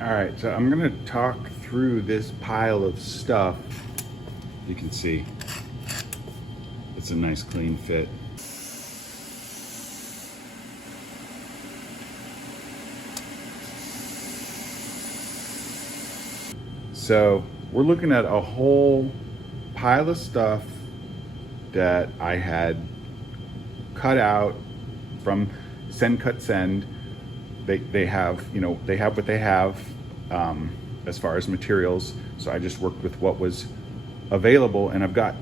All right, so I'm gonna talk through this pile of stuff. You can see it's a nice clean fit. So we're looking at a whole pile of stuff that I had cut out from Send Cut Send. They have, you know, they have what they have as far as materials. So I just worked with what was available, and I've got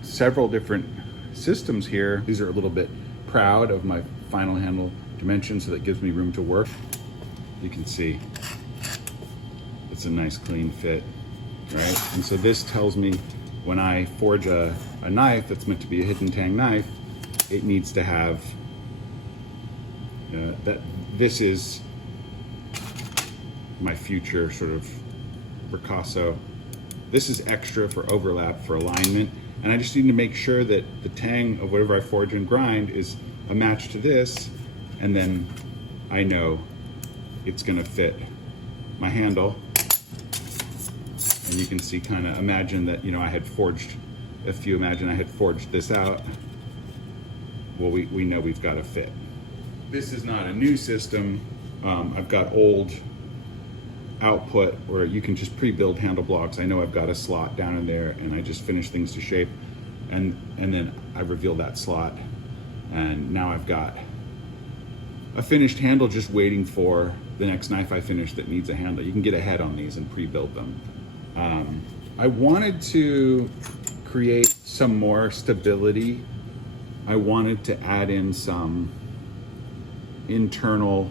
several different systems here. These are a little bit proud of my final handle dimensions, so that gives me room to work. You can see it's a nice clean fit, right? And so this tells me when I forge a knife that's meant to be a hidden tang knife, it needs to have that. This is my future sort of ricasso. This is extra for overlap, for alignment, and I just need to make sure that the tang of whatever I forge and grind is a match to this, and then I know it's gonna fit my handle. And you can see, kind of imagine that, you know, I had forged, imagine I had forged this out. Well, we know we've got a fit. This is not a new system. I've got old output where you can just pre-build handle blocks. I know I've got a slot down in there, and I just finish things to shape, and then I reveal that slot, and now I've got a finished handle just waiting for the next knife I finish that needs a handle. You can get ahead on these and pre-build them. I wanted to create some more stability. I wanted to add in some internal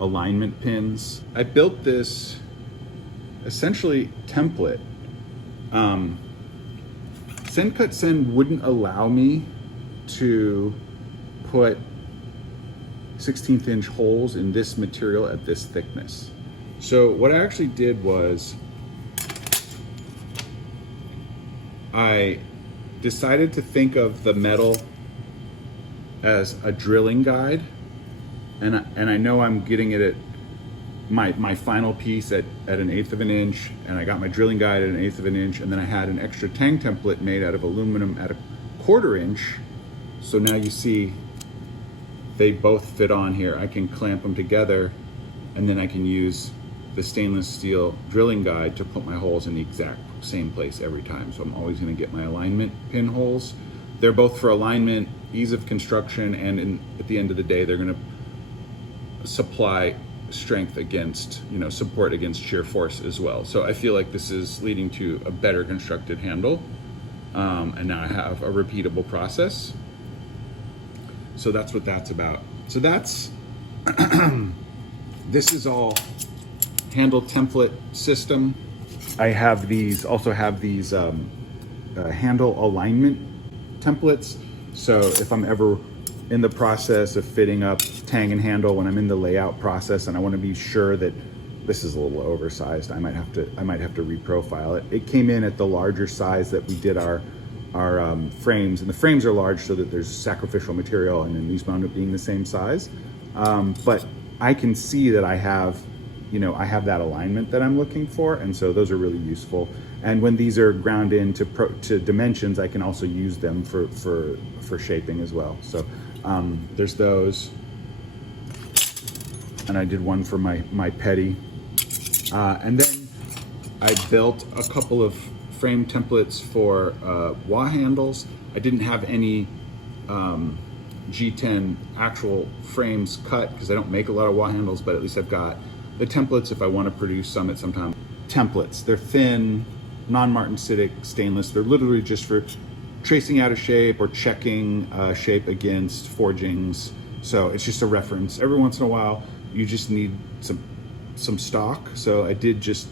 alignment pins. I built this essentially template. Send Cut Send wouldn't allow me to put 16th inch holes in this material at this thickness. So what I actually did was I decided to think of the metal as a drilling guide, and I know I'm getting it at my final piece at 1/8 of an inch, and I got my drilling guide at 1/8 of an inch, and then I had an extra tang template made out of aluminum at 1/4 inch. So now you see they both fit on here. I can clamp them together, and then I can use the stainless steel drilling guide to put my holes in the exact same place every time. So I'm always going to get my alignment pin holes. They're both for alignment, ease of construction, and at the end of the day, they're going to supply strength against, you know, support against shear force as well. So I feel like this is leading to a better constructed handle, and now I have a repeatable process. So that's what that's about. So that's this is all handle template system. I have these, also have these handle alignment templates. So if I'm ever in the process of fitting up tang and handle, when I'm in the layout process and I want to be sure that this is a little oversized, I might have to reprofile it. It came in at the larger size that we did our frames, and the frames are large so that there's sacrificial material, and then these wound up being the same size. But I can see that I have that alignment that I'm looking for, and so those are really useful. And when these are ground into dimensions, I can also use them for shaping as well. So there's those, and I did one for my petty, and then I built a couple of frame templates for wah handles. I didn't have any G10 actual frames cut because I don't make a lot of wah handles, but at least I've got the templates if I want to produce some at some time. Templates, they're thin, non-martensitic stainless. They're literally just for tracing out a shape or checking shape against forgings. So it's just a reference. Every once in a while, you just need some stock. So I did just,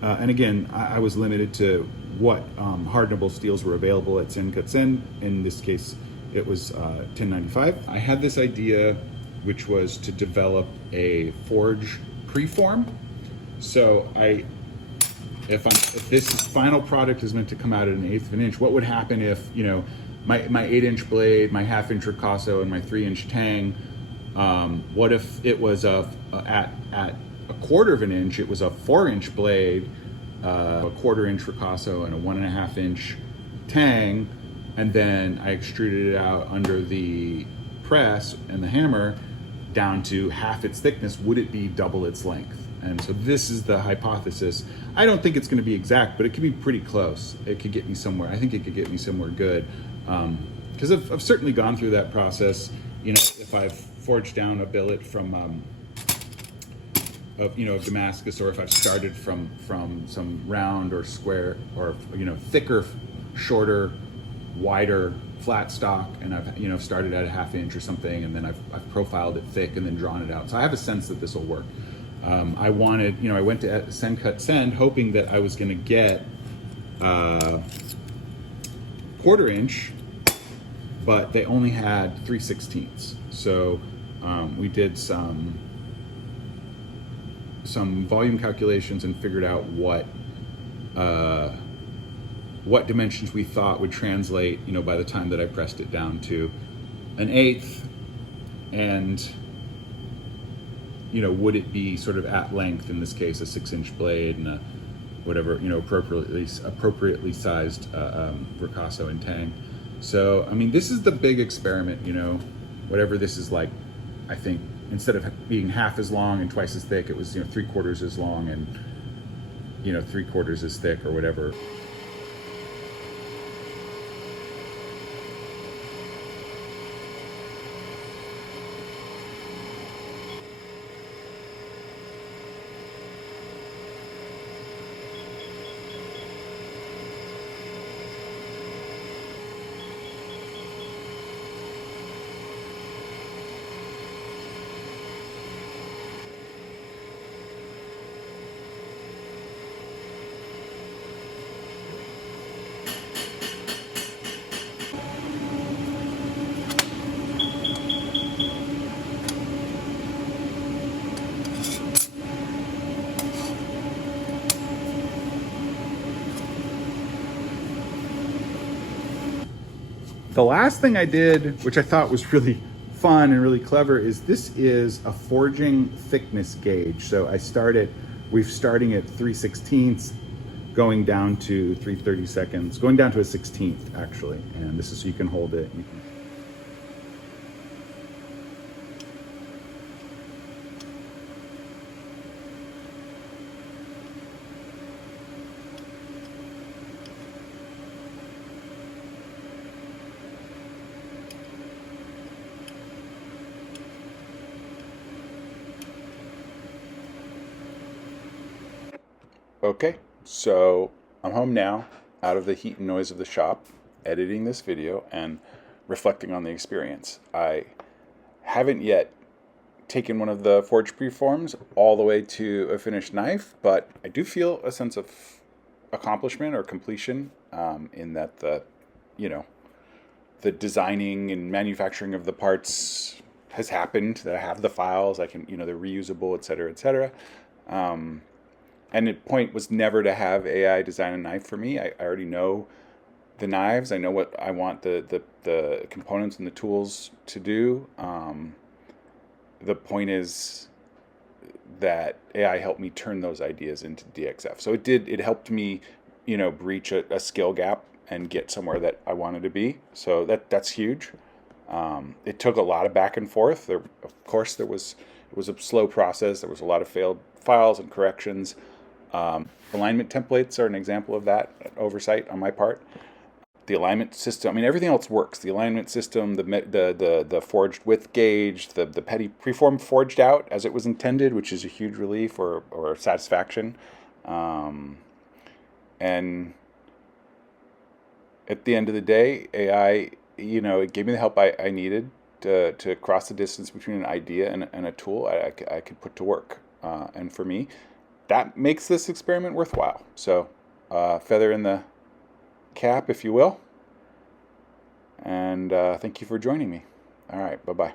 and again, I was limited to what hardenable steels were available at Send Cut Send. In this case, it was 1095. I had this idea, which was to develop a forge preform. So if this final product is meant to come out at 1/8 of an inch, what would happen if, you know, my 8-inch blade, my 1/2 inch ricasso, and my 3-inch tang, what if it was at quarter of an inch, it was a 4-inch blade, a 1/4-inch ricasso, and a 1.5-inch tang, and then I extruded it out under the press and the hammer down to half its thickness. Would it be double its length? And so this is the hypothesis. I don't think it's going to be exact, but it could be pretty close. It could get me somewhere. I think it could get me somewhere good, because I've certainly gone through that process. If I've forged down a billet from of Damascus, or if I've started from some round or square or thicker, shorter, wider flat stock, and I've started at a 1/2 inch or something, and then I've profiled it thick and then drawn it out. So I have a sense that this will work. I went to Send Cut Send hoping that I was going to get 1/4 inch, but they only had 3/16. So we did some volume calculations and figured out what dimensions we thought would translate, by the time that I pressed it down to 1/8, and would it be sort of at length, in this case a 6-inch blade and a whatever, appropriately sized ricasso and tang. So this is the big experiment, whatever this is like. I think instead of being half as long and twice as thick, it was 3/4 as long and 3/4 as thick, or whatever. The last thing I did, which I thought was really fun and really clever, is this is a forging thickness gauge. So we're starting at 3/16, going down to 3/32, going down to a 16th actually. And this is so you can hold it. Okay, so I'm home now, out of the heat and noise of the shop, editing this video and reflecting on the experience. I haven't yet taken one of the forged preforms all the way to a finished knife, but I do feel a sense of accomplishment or completion, in that the designing and manufacturing of the parts has happened, that I have the files, I can, they're reusable, et cetera, et cetera. And the point was never to have AI design a knife for me. I already know the knives. I know what I want the components and the tools to do. The point is that AI helped me turn those ideas into DXF. So it helped me, breach a skill gap and get somewhere that I wanted to be. So that's huge. It took a lot of back and forth. Of course, it was a slow process. There was a lot of failed files and corrections. Alignment templates are an example of that oversight on my part. The alignment system, everything else works. The alignment system, the forged width gauge, the petty preform forged out as it was intended, which is a huge relief or satisfaction. And at the end of the day, AI, it gave me the help I needed to cross the distance between an idea and a tool I could put to work. And for me, that makes this experiment worthwhile. So feather in the cap, if you will. And thank you for joining me. All right, bye-bye.